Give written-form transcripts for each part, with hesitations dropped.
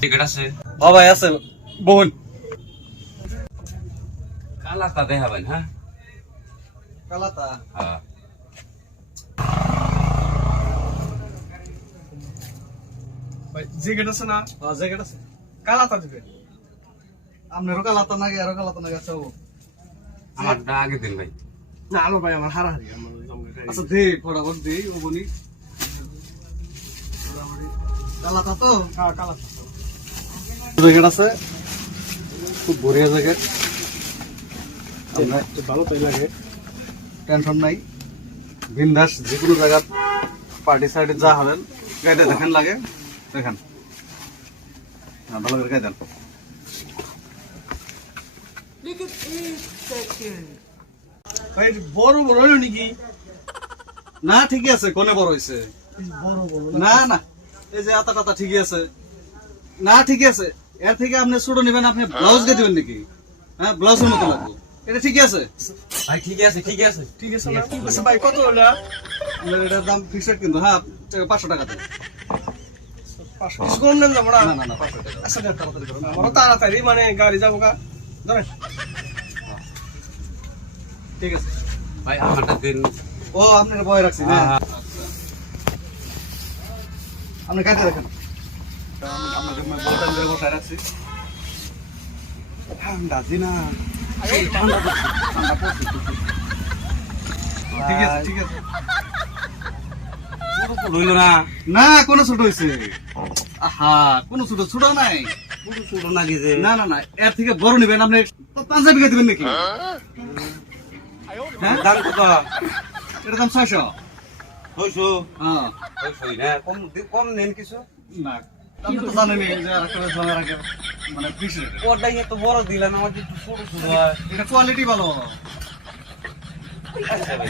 ticket আছে ও ভাই আছে বোন কালাটা দেখাবেন হ্যাঁ কালাতা হ্যাঁ ভাই জ্যাকেট আছে না জ্যাকেট আছে কালাতা দিবেন আপনারও কালাতা নাকি আরো কালাতা নাকি আছে আমারটা আগে দিন ভাই না আলো ভাই আমার হারাহারি আমার আচ্ছা দে ফটাফট দে ও বনি কালাতা তো হ্যাঁ কালাতা জ্যাকেট আছে খুব বড়িয়া জ্যাকেট ভালো তাই লাগে টেনশন নাই বিন্দাস যে কোনো জায়গা পার্টি সাইডে যা হবেন গাইতে দেখেন লাগে দেখেন হ্যাঁ ভালো করে গাইতেন ভাই বড় বড় হলো নাকি না ঠিকই আছে কোনে বড় হয়েছে বড় বড় না না এই যে আতা টাতা ঠিকই আছে না ঠিকই আছে এর থেকে আপনি ছোট নেবেন আপনি ব্লাউজ দিয়ে দিবেন নাকি হ্যাঁ ব্লাউজের মতো লাগবে এটা ঠিকই আছে ভাই ঠিক আছে ঠিক আছে না আচ্ছা ভাই কত হলো আপনার এটার দাম ফিক্সড কিন্তু হ্যাঁ 500 টাকা দেন 500 কিছু কম নেন আমরা না না না 500 টাকা আচ্ছা দেন তাড়াতাড়ি করুন আমরা তাড়াতাড়ি মানে গাড়ি যাবো গা ধরেন ঠিক আছে ভাই আমারটা দিন ও আপনার বয় রাখছি না হ্যাঁ আপনি কাটে দেখেন আপনাকে আমি বোতাম ধরে বসায় রাখছি ঠান্ডা দিনা ঠান্ডা পড়ছে ঠিক আছে ঠিক আছে পুরো রইল না না কোনো ছোট হয়েছে আহা কোনো ছোট ছোট নাই পুরো ছোট না গেছে না না না এর থেকে বড় নেবেন আপনি পাঞ্জাবি দিবেন নাকি হ্যাঁ দাম কত এটার দাম 600 হইছো হ্যাঁ হইছই না কম নেন কিছু না আপনি তো জানেনই যে আর একটা জনের আগে মানে 20 রেট ওটাই এত বড় দিলাম আমার একটু ছোট ছোট হয় এটা কোয়ালিটি ভালো আচ্ছা ভাই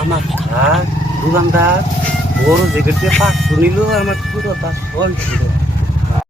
আমার দোকানদার বড় জ্যাকেট দিয়ে 500 নিল আমার পুরো 10 ছিল